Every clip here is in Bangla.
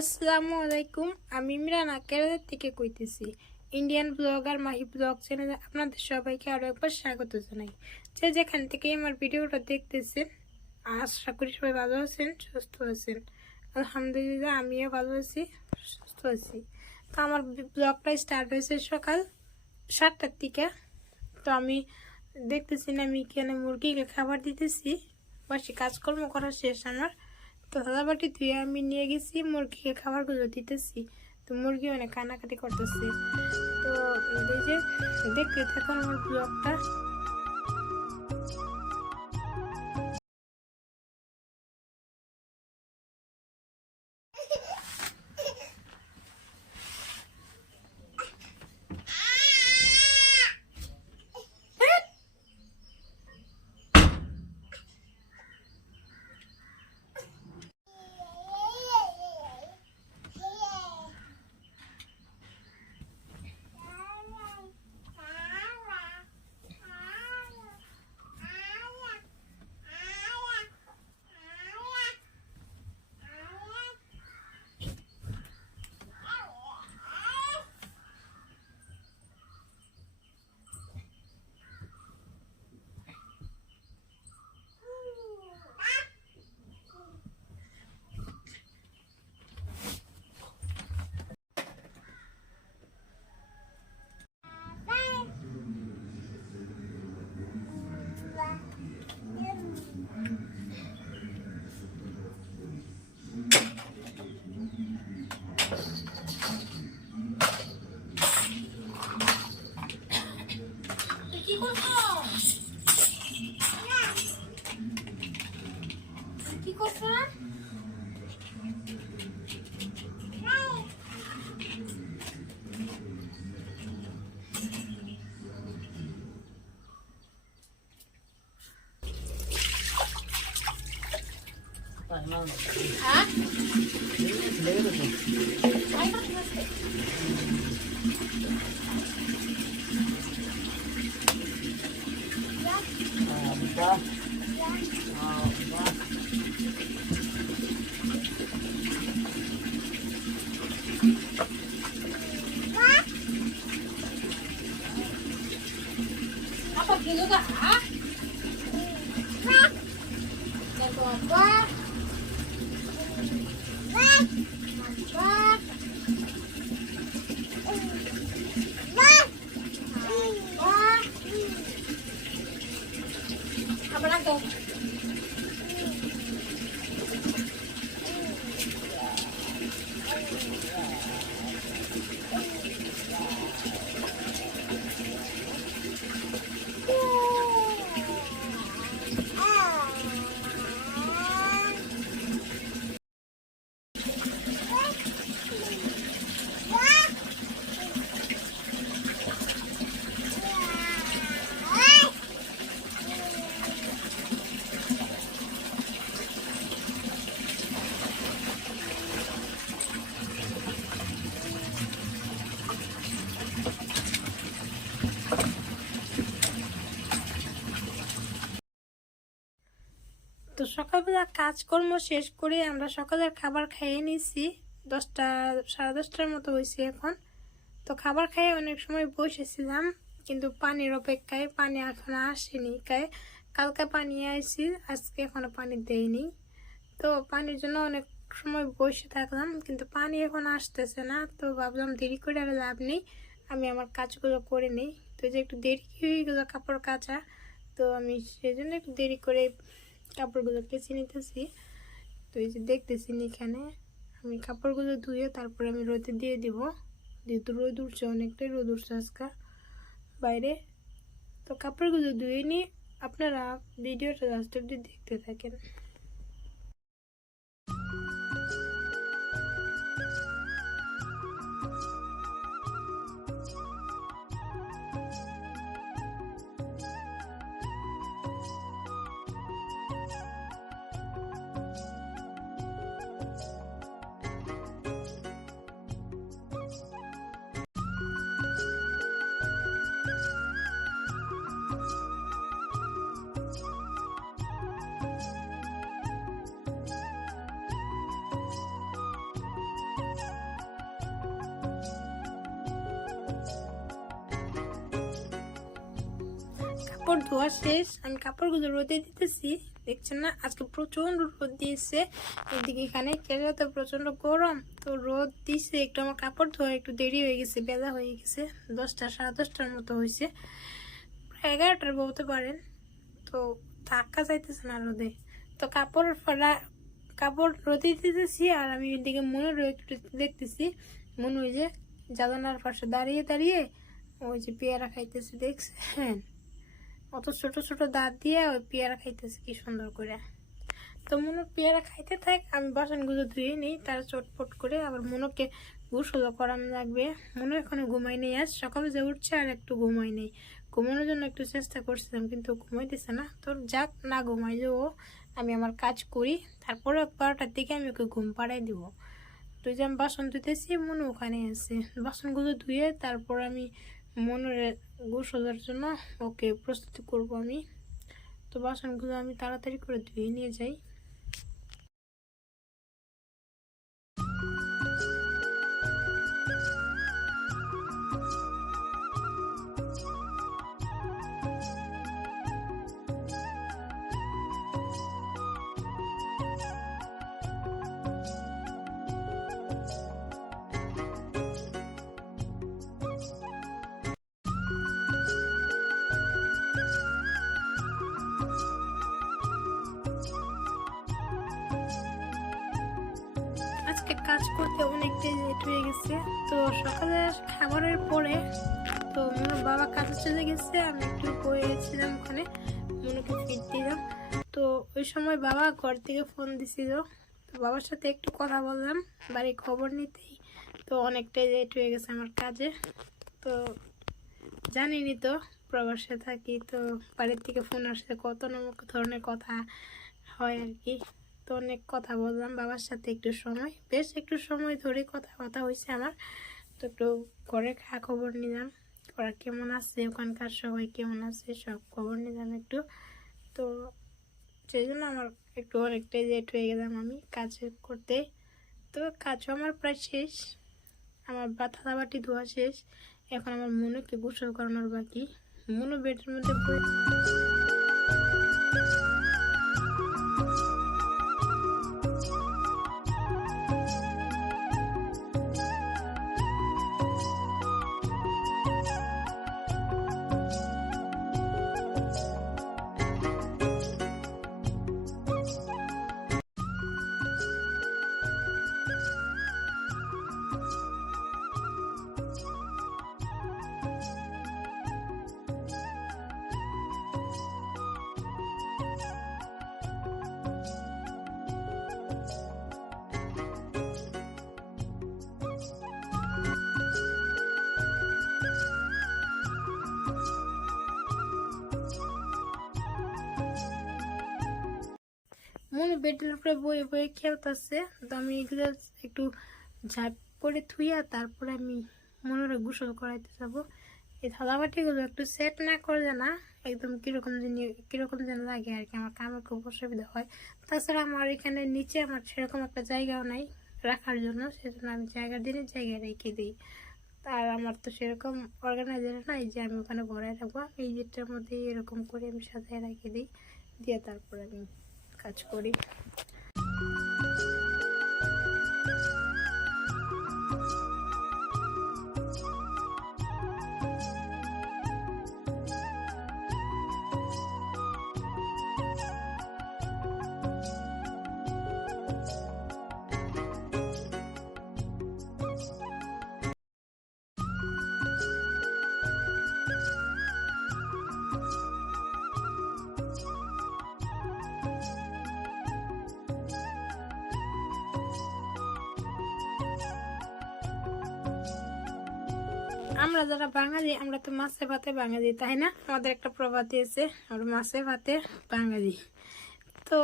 আসসালামু আলাইকুম। আমি ইমরান কেরালা থেকে কইতেছি ইন্ডিয়ান ব্লগার মাহি ব্লগ চ্যানেলে আপনাদের সবাইকে আরও একবার স্বাগত জানাই। যে যেখান থেকে আমার ভিডিওটা দেখতেছেন, আশা করি সবাই ভালো আছেন, সুস্থ আছেন। আলহামদুলিল্লাহ, আমিও ভালো আছি, সুস্থ আছি। তো আমার ব্লগটা স্টার্ট হয়েছে সকাল সাতটার থেকে তো আমি দেখতেছি না আমি এখানে মুরগিকে খাবার দিতেছি, বাসি কাজকর্ম করা শেষ আমার। তো দাদা বাটি তুই আমি নিয়ে গেছি, মুরগিকে খাবারগুলো দিতেছি। তো মুরগি অনেক কানাকাটি করতেছে। তো দেখতে থাকুন আমার ব্লগটা। Yeah. সকালবেলা কাজকর্ম শেষ করে আমরা সকালের খাবার খাইয়ে নিয়েছি দশটা, সাড়ে দশটার মতো হয়েছে এখন। তো খাবার খাইয়ে অনেক সময় বসেছিলাম, কিন্তু পানির অপেক্ষায় পানি এখন আসেনি কায়। কালকে পানি আইছি, আজকে এখনও পানি দেয়নি তো পানির জন্য অনেক সময় বসে থাকলাম, কিন্তু পানি এখন আসতেছে না। তো ভাবলাম দেরি করে আর লাভ নেই, আমি আমার কাজগুলো করে নিই। তো যে একটু দেরি হয়ে গেলো কাপড় কাচা, তো আমি সেই জন্য একটু দেরি করে কাপড়গুলো চিনিতেছি নিতেছি তো এই যে দেখতেছি এখানে, আমি কাপড়গুলো ধুয়ে তারপরে আমি রোদে দিয়ে দিব। যেহেতু রোদ উঠছে, অনেকটাই রোদ উঠছে আজকে বাইরে। তো কাপড়গুলো ধুয়ে নিয়ে আপনারা ভিডিওটা লাস্ট অব্দি দেখতে থাকেন। কাপড় ধোয়া শেষ, আমি কাপড়গুলো রোদে দিতেছি। দেখছেন না? আজকে প্রচণ্ড রোদ দিয়েছে। এদিকে এখানে কেটে তো প্রচণ্ড গরম। তো রোদ দিছে, একটু আমার কাপড় ধোয়া একটু দেরি হয়ে গেছে, বেলা হয়ে গেছে। দশটা, সাড়ে দশটার মতো হয়েছে। প্রায় এগারোটার বলতে পারেন। তো ধাক্কা যাইতেছে না রোদে। তো কাপড় ফেলা, কাপড় রোদে দিতেছি আর আমি এদিকে মনে একটু দেখতেছি। মনে হয় যে পাশে দাঁড়িয়ে দাঁড়িয়ে ওই যে পেয়ারা খাইতেছে, দেখছেন? অত ছোট ছোট দাঁত দিয়ে ওই পেয়ারা খাইতেছে, কি সুন্দর করে। তো মনে পেয়ারা খাইতে থাক, আমি বাসনগুলো ধুয়ে নিই, তারা চটপট করে আবার মনোকে গোসল করানো লাগবে। মনে এখনও ঘুমাই নেই, আজ সকালে যে উঠছে আর একটু ঘুমাই নেই। ঘুমানোর জন্য একটু চেষ্টা করছিলাম, কিন্তু ঘুমাইতেছে না। তোর যাক, না ঘুমাইলেও আমি আমার কাজ করি, তারপরে বারোটার দিকে আমি ওকে ঘুম পাড়াই দিব। তুই যে আমি বাসন ধুতেছি মনে ওখানে আছে। বাসনগুলো ধুয়ে তারপর আমি মনের গোসলের জন্য ওকে প্রস্তুতি করব আমি। তো বাসনগুলো আমি তাড়াতাড়ি করে ধুয়ে নিয়ে যাই। করতে অনেকটাই লেট হয়ে গেছে। তো সকালে খাবারের পরে তো মনোর বাবা কাজে চলে গেছে, আমি একটু বয়েছিলাম ওখানে, মনোকে ফিট দিলাম। তো ওই সময় বাবা ঘর থেকে ফোন দিছিল। তো বাবার সাথে একটু কথা বললাম, বাড়ির খবর নিতেই। তো অনেকটাই লেট হয়ে গেছে আমার কাজে। তো জানিনি তো প্রবাসে থাকি, তো বাড়ির থেকে ফোন আসছে কত ধরনের কথা হয় আর কি। তো অনেক কথা বললাম, বাবার সাথে একটু সময়, বেশ একটু সময় ধরে কথা কথা হয়েছে আমার। তো একটু ঘরে খা খবর নিলাম, ওরা কেমন আছে, ওখানকার সবাই কেমন আছে, সব খবর নিলাম একটু। তো সেই জন্য আমার একটু অনেকটাই লেট হয়ে গেলাম আমি কাজ করতে। তো কাজও আমার প্রায় শেষ, আমার বাথা বাটি ধোয়া শেষ, এখন আমার মনুকে গোসল করানোর বাকি। মনু বেডের মধ্যে পড়ে- মনে বেডের উপরে বয়ে বয়ে খেলতেছে তো আমি এগুলো একটু ঝাঁপ করে থুইয়া তারপরে আমি মনের গোসল করাইতে যাব। এই থালাবাটিগুলো একটু সেট না করলে না একদম কীরকম যেন কীরকম যেন লাগে আর কি, আমার কামে খুব অসুবিধা হয়। তাছাড়া আমার এখানে নিচে আমার সেরকম একটা জায়গাও নাই রাখার জন্য, সেজন্য আমি জায়গা দিনে জায়গায় রেখে দিই। আর আমার তো সেরকম অর্গানাইজার নাই যে আমি ওখানে ভরাই রাখব এই যেটার মধ্যে এরকম করে আমি সাজায় রেখে দিই, দিয়ে তারপর আমি কাজ করি। আমরা যারা বাঙালি, আমরা তো মাছে ভাতে বাঙালি, তাই না? আমাদের একটা প্রবাদ আছে আমরা মাছে ভাতে বাঙালি। তো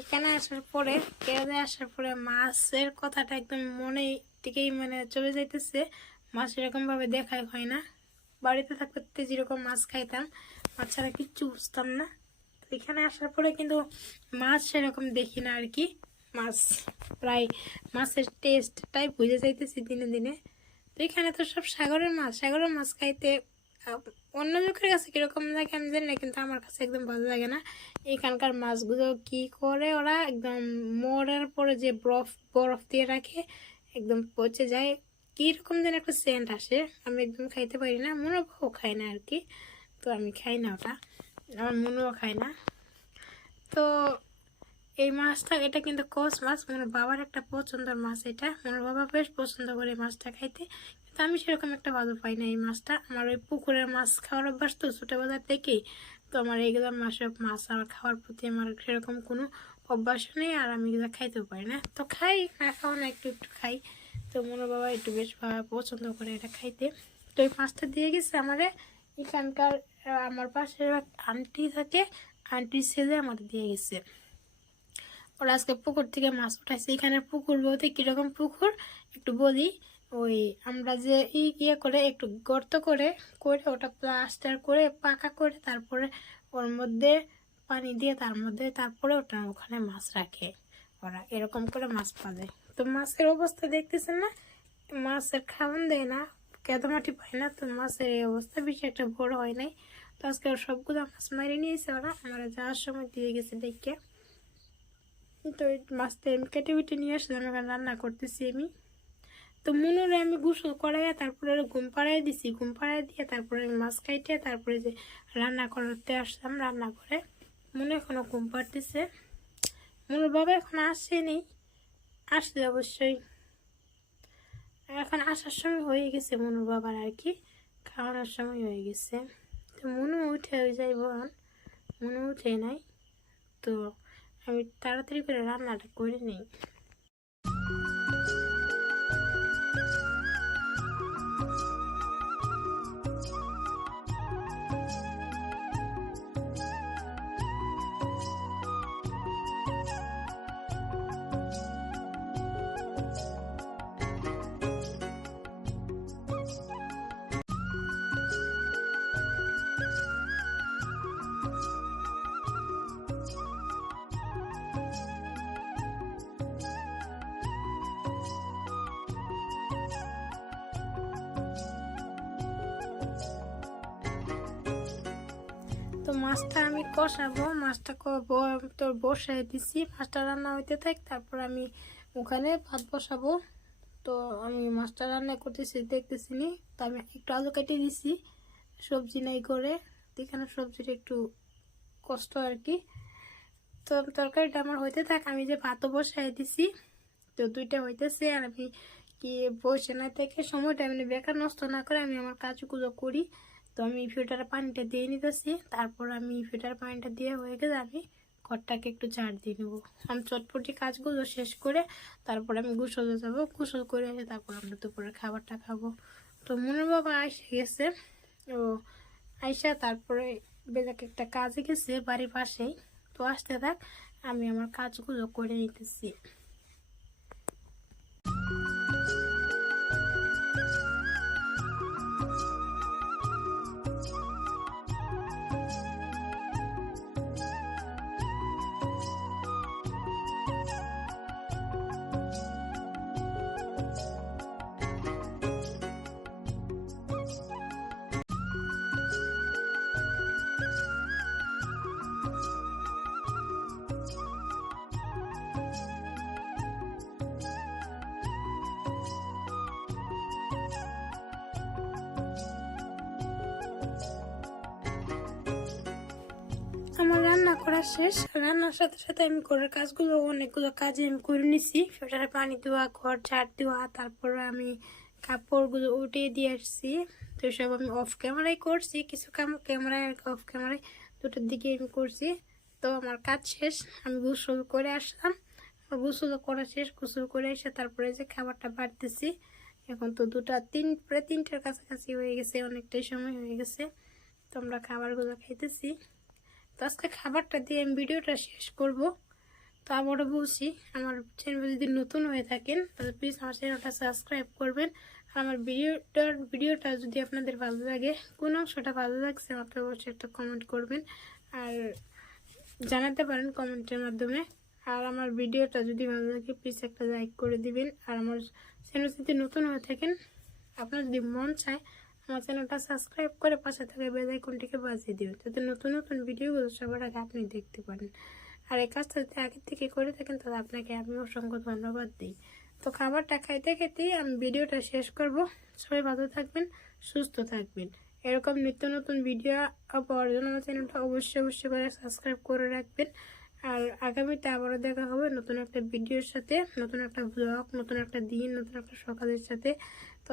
এখানে আসার পরে কেরালে আসার পরে মাছের কথাটা একদম মনে থেকেই মানে চলে যাইতেছে। মাছ এরকম ভাবে দেখাই হয় না। বাড়িতে থাকতে যেরকম মাছ খাইতাম, মাছ ছাড়া কিচ্ছু বুঝতাম না। এখানে আসার পরে কিন্তু মাছ সেরকম দেখি না আর কি। মাছ প্রায় মাছের টেস্টটাই বুঝে যাইতেছি দিনে দিনে। এখানে তো সব সাগরের মাছ সাগরের মাছ খাইতে অন্য লোকের কাছে কীরকম লাগে আমি জানি না, কিন্তু আমার কাছে একদম ভালো লাগে না। এখানকার মাছগুলো কি করে ওরা একদম মরার পরে যে বরফ বরফ দিয়ে রাখে, একদম পচে যায়। কীরকম যেন একটা সেন্ট আসে, আমি একদম খাইতে পারি না মনে বাবাও খায় না আর কি তো আমি খাই না ওটা, আমার মনেও খায় না। তো এই মাছটা এটা কিন্তু কস মাছ, মনে বাবার একটা পছন্দের মাছ এটা। মনের বাবা বেশ পছন্দ করে এই মাছটা খাইতে। কিন্তু আমি সেরকম একটা ভালো পাই না এই মাছটা। আমার ওই পুকুরের মাছ খাওয়ার অভ্যাস তো ছোটোবেলার থেকেই। তো আমার এইগুলো মাছের মাছ আমার খাওয়ার প্রতি আমার সেরকম কোনো অভ্যাস নেই আর আমি এগুলো খাইতেও পারি না। তো খাই, না খাওয়া না, একটু একটু খাই। তো মনে বাবা একটু বেশ পছন্দ করে এটা খাইতে। তো এই মাছটা দিয়ে গেছে আমারে। এখানকার আমার পাশে এক আন্টি থাকে, আন্টির ছেলে আমাদের দিয়ে গেছে। ওরা আজকে পুকুর থেকে মাছ উঠাইছে। এখানে পুকুর বলতে কীরকম পুকুর? একটু বলি, ওই আমরা যে ইয়ে করে, একটু গর্ত করে করে ওটা প্লাস্টার করে পাকা করে তারপরে ওর মধ্যে পানি দিয়ে তার মধ্যে তারপরে ওটা ওখানে মাছ রাখে। ওরা এরকম করে মাছ পালে। তো মাছের অবস্থা দেখতেছেন না? মাছের খাওয়ান দেয় না কেদামাটি পায় না, তো মাছের এই অবস্থা বেশি একটা বড় হয় নাই। তো আজকে সবগুলো মাছ মারি নিয়েছে ওরা। আমরা যাওয়ার সময় দিয়ে গেছে দেখে। তো মাছটা আমি কেটে উঠে নিয়ে আসলাম, এবার রান্না করতেছি আমি। তো মনুরে আমি গোসল করাইয়া তারপরে ঘুম পাড়াই দিছি। ঘুম পাড়াই দিয়ে তারপরে আমি মাছ কাইটে তারপরে যে রান্না করতে আসলাম, রান্না করে। মনে এখনও ঘুম পাড়তেছে। মনুর বাবা এখন আসেনি আসলে অবশ্যই। এখন আসার সময় হয়ে গেছে মনুর বাবার আর কি, খাওয়ানোর সময় হয়ে গেছে। তো মনু উঠে যাইব এখন। মনু উঠে নাই, তো আমি তাড়াতাড়ি করে রান্নাটা করে নিই। মাছটা আমি কষাবো, মাছটা তোর বসাই দিছি, মাছটা রান্না হইতে থাক, তারপর আমি ওখানে ভাত বসাবো। তো আমি মাছটা রান্না করতেছি, দেখতেছি নি, তো আমি একটু আলু কেটে দিছি, সবজি নাই করে, তো এখানে সবজির একটু কষ্ট আর কি। তো তরকারিটা আমার হইতে থাক, আমি যে ভাতও বসাই দিছি, তো দুইটা হইতেছে, আর আমি কি বসে না থেকে সময়টা আমি বেকার নষ্ট না করে আমি আমার কাজগুলো করি। তো আমি ফিল্টারে পানিটা দিয়ে নিতেছি। তারপর আমি ফিল্টার পানিটা দিয়ে হয়ে গেলে আমি ঘরটাকে একটু ঝাড় দিয়ে নেব। আমি চটপটি কাজগুলো শেষ করে তারপর আমি গোসলে যাব। গোসল করে এসে তারপর আমরা দুপুরের খাবারটা খাব। তো মনের বাবা এসে গেছে। ও আইসা তারপরে বেজাকে একটা কাজে গেছে বাড়ির পাশেই। তো আসতে থাক, আমি আমার কাজগুলো করে নিতেছি। করা শেষ। রান্নার সাথে সাথে আমি ঘরের কাজগুলো, অনেকগুলো কাজে আমি করে নিছি। ফিল্টারে পানি দেওয়া ঘর ঝাড় দেওয়া, তারপরে আমি কাপড়গুলো উঠিয়ে দিয়ে আসছি। তো সব আমি অফ ক্যামেরায় করছি, কিছু কাম ক্যামেরায় আর অফ ক্যামেরায় দুটোর দিকে আমি করছি। তো আমার কাজ শেষ, আমি গোসল করে আসলাম। গোসল করা শেষ, গোসল করে এসে তারপরে যে খাবারটা বাড়তেছি, এখন তো দুটা, তিন, প্রায় তিনটার কাছাকাছি হয়ে গেছে, অনেকটাই সময় হয়ে গেছে। তো আমরা খাবারগুলো খাইতেছি। তো আজকে খাবারটা দিয়ে আমি ভিডিওটা শেষ করব। তো আবারও বলছি, আমার চ্যানেল যদি নতুন হয়ে থাকেন, তাহলে প্লিজ আমার চ্যানেলটা সাবস্ক্রাইব করবেন। আর আমার ভিডিওটার, ভিডিওটা যদি আপনাদের ভালো লাগে, কোন অংশটা ভালো লাগছে আমাকে অবশ্যই একটা কমেন্ট করবেন। আর জানাতে পারেন কমেন্টের মাধ্যমে। আর আমার ভিডিওটা যদি ভালো লাগে প্লিজ একটা লাইক করে দিবেন। আর আমার চ্যানেল যদি নতুন হয়ে থাকেন, আপনার যদি মন চায় আমার চ্যানেলটা সাবস্ক্রাইব করে পাশে থাকা বেল আইকনটিকে বাজিয়ে দিন যাতে নতুন নতুন ভিডিওগুলো সবার আগে আপনি দেখতে পারেন। আর এই কাজটা যদি আগে থেকে করে থাকেন, তাহলে আপনাকে আমি অসংখ্য ধন্যবাদ দিই। তো খাবারটা খাইতে খেতেই আমি ভিডিওটা শেষ করব। সবাই ভালো থাকবেন, সুস্থ থাকবেন। এরকম নিত্য নতুন ভিডিও পাওয়ার জন্য আমার চ্যানেলটা অবশ্যই অবশ্যই করে সাবস্ক্রাইব করে রাখবেন। আর আগামীতে আবারও দেখা হবে নতুন একটা ভিডিওর সাথে, নতুন একটা ব্লগ নতুন একটা দিন, নতুন একটা সকালের সাথে। তো